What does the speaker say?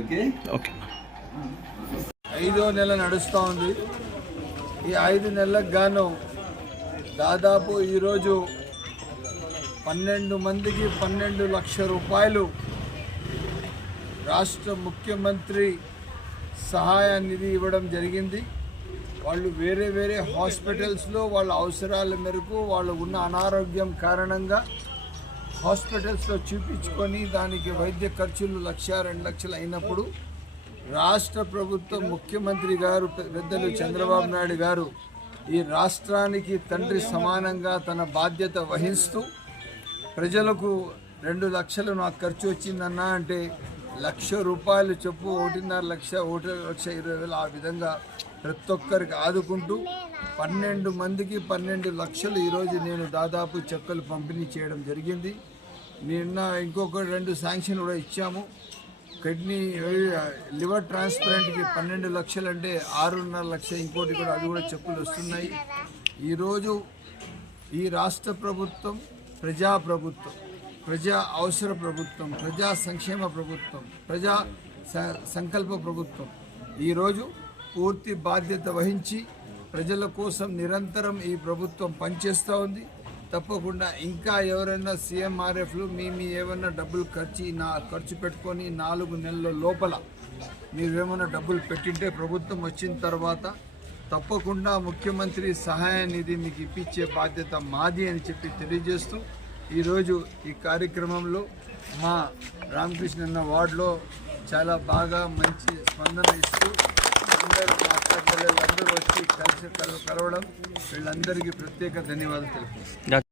Okay. 5వ నెల నడుస్తూ ఉంది. ఈ 5 నెలలకు గాను దాదాపు ఈరోజు 12 మందికి 12 లక్షల రూపాయలు రాష్ట్ర ముఖ్యమంత్రి సహాయ నిధి ఇవ్వడం జరిగింది. వాళ్ళు వేరే వేరే హాస్పిటల్స్లో వాళ్ళ అవసరాల మేరకు వాళ్ళు ఉన్న అనారోగ్యం కారణంగా హాస్పిటల్స్లో చూపించుకొని దానికి వైద్య ఖర్చులు 1,00,000-2 లక్షలు అయినప్పుడు రాష్ట్ర ప్రభుత్వం ముఖ్యమంత్రి గారు పెద్దలు చంద్రబాబు నాయుడు గారు ఈ రాష్ట్రానికి తండ్రి సమానంగా తన బాధ్యత వహిస్తూ ప్రజలకు 2 లక్షలు నాకు ఖర్చు వచ్చిందన్నా అంటే ₹1,00,000 చొప్పు 1.5 లక్ష 1,20,000 ఆ విధంగా ప్రతి ఒక్కరికి ఆదుకుంటూ 12 మందికి 12 లక్షలు ఈరోజు నేను దాదాపు చెక్కులు పంపిణీ చేయడం జరిగింది. నిన్న ఇంకొక 2 శాంక్షన్ కూడా ఇచ్చాము. కిడ్నీ లివర్ ట్రాన్స్ప్లాంట్కి 12 లక్షలు అంటే 6.5 లక్షలు ఇంకోటి కూడా అది కూడా చెక్కులు వస్తున్నాయి. ఈరోజు ఈ రాష్ట్ర ప్రభుత్వం ప్రజాప్రభుత్వం, ప్రజా అవసర ప్రభుత్వం, ప్రజా సంక్షేమ ప్రభుత్వం, ప్రజా సంకల్ప ప్రభుత్వం ఈరోజు పూర్తి బాధ్యత వహించి ప్రజల కోసం నిరంతరం ఈ ప్రభుత్వం పనిచేస్తూ ఉంది. తప్పకుండా ఇంకా ఎవరైనా సీఎంఆర్ఎఫ్లు మీ ఏమైనా డబ్బులు ఖర్చు పెట్టుకొని 4 నెలల లోపల మీరు ఏమైనా డబ్బులు పెట్టింటే ప్రభుత్వం వచ్చిన తర్వాత తప్పకుండా ముఖ్యమంత్రి సహాయ నిధి మీకు ఇప్పించే బాధ్యత మాది అని చెప్పి తెలియజేస్తూ ఈరోజు ఈ కార్యక్రమంలో మా రామకృష్ణన్న వార్డులో చాలా బాగా మంచి స్పందన ఇస్తూ అందరూ మా అక్క చెల్లెళ్ళందరూ వచ్చి కలవడం వీళ్ళందరికీ ప్రత్యేక ధన్యవాదాలు తెలుపుతున్నాను.